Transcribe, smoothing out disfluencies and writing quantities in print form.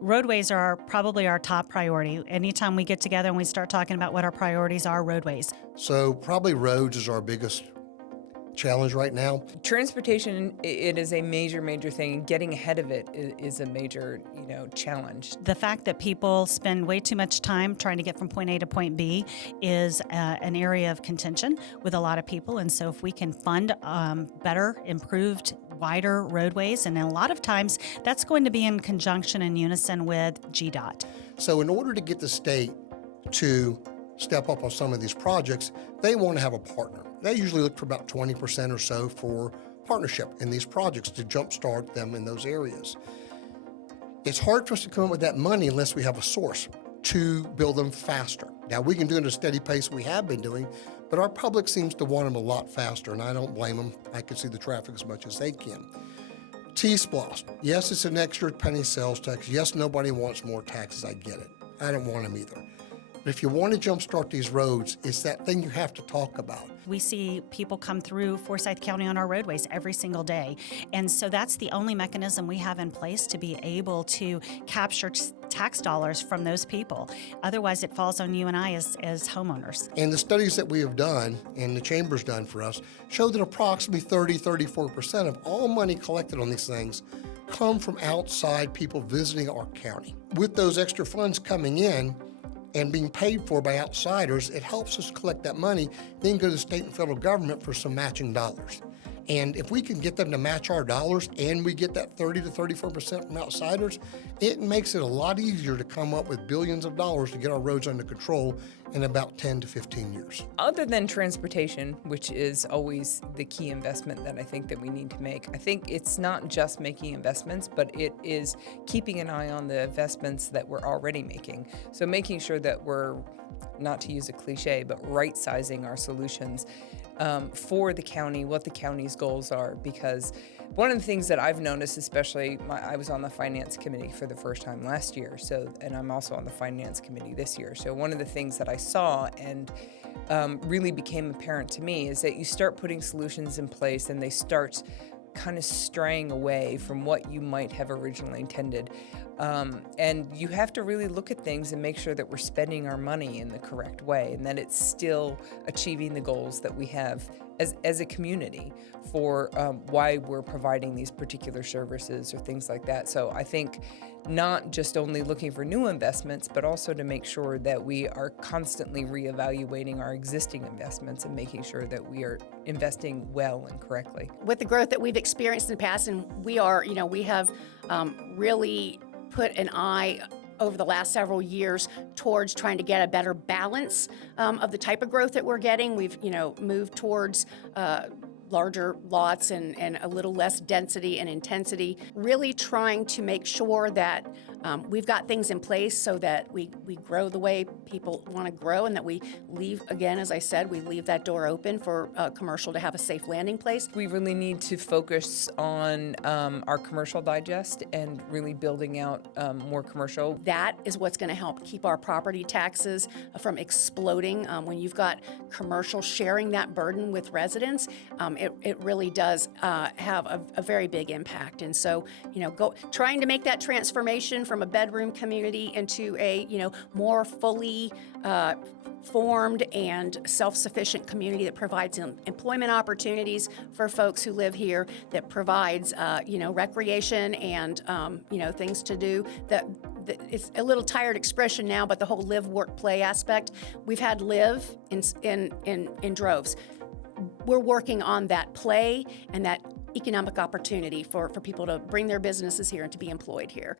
Roadways are probably our top priority. Anytime we get together and we start talking about what our priorities are, roadways. So probably roads is our biggest challenge right now. Transportation, it is a major thing, and getting ahead of it is a major, challenge. The fact that people spend way too much time trying to get from point A to point B is an area of contention with a lot of people. And so if we can fund better, improved, wider roadways, and a lot of times that's going to be in conjunction and unison with GDOT. So in order to get the state to step up on some of these projects, they want to have a partner. They usually look for about 20% or so for partnership in these projects to jumpstart them in those areas. It's hard for us to come up with that money unless we have a source to build them faster. Now, we can do it at a steady pace we have been doing, but our public seems to want them a lot faster, and I don't blame them. I can see the traffic as much as they can. T-Splosh. Yes, it's an extra penny sales tax. Yes, nobody wants more taxes. I get it. I don't want them either. But if you want to jumpstart these roads, it's that thing you have to talk about. We see people come through Forsyth County on our roadways every single day. And so that's the only mechanism we have in place to be able to capture tax dollars from those people. Otherwise, it falls on you and I as homeowners. And the studies that we have done, and the Chamber's done for us, show that approximately 34% of all money collected on these things come from outside people visiting our county. With those extra funds coming in, and being paid for by outsiders, it helps us collect that money, then go to the state and federal government for some matching dollars. And if we can get them to match our dollars and we get that 30 to 34% from outsiders, it makes it a lot easier to come up with billions of dollars to get our roads under control in about 10 to 15 years. Other than transportation, which is always the key investment that I think that we need to make, I think it's not just making investments, but it is keeping an eye on the investments that we're already making. So making sure that we're, not to use a cliche, but right-sizing our solutions for the county, what the county's goals are. Because one of the things that I've noticed, especially, I was on the finance committee for the first time last year, and I'm also on the finance committee this year. So one of the things that I saw and really became apparent to me is that you start putting solutions in place and they start kind of straying away from what you might have originally intended. And you have to really look at things and make sure that we're spending our money in the correct way and that it's still achieving the goals that we have as a community for why we're providing these particular services or things like that. So I think not just only looking for new investments, but also to make sure that we are constantly reevaluating our existing investments and making sure that we are investing well and correctly. With the growth that we've experienced in the past, and we have really put an eye over the last several years towards trying to get a better balance of the type of growth that we're getting. We've, moved towards larger lots and a little less density and intensity, really trying to make sure that we've got things in place so that we grow the way people want to grow and that we leave, again, as I said, we leave that door open for commercial to have a safe landing place. We really need to focus on our commercial digest and really building out more commercial. That is what's going to help keep our property taxes from exploding. When you've got commercial sharing that burden with residents, it really does have a very big impact. And so, trying to make that transformation from a bedroom community into a, more fully formed and self-sufficient community that provides employment opportunities for folks who live here, that provides, recreation and, things to do. That it's a little tired expression now, but the whole live, work, play aspect. We've had live in droves. We're working on that play and that economic opportunity for people to bring their businesses here and to be employed here.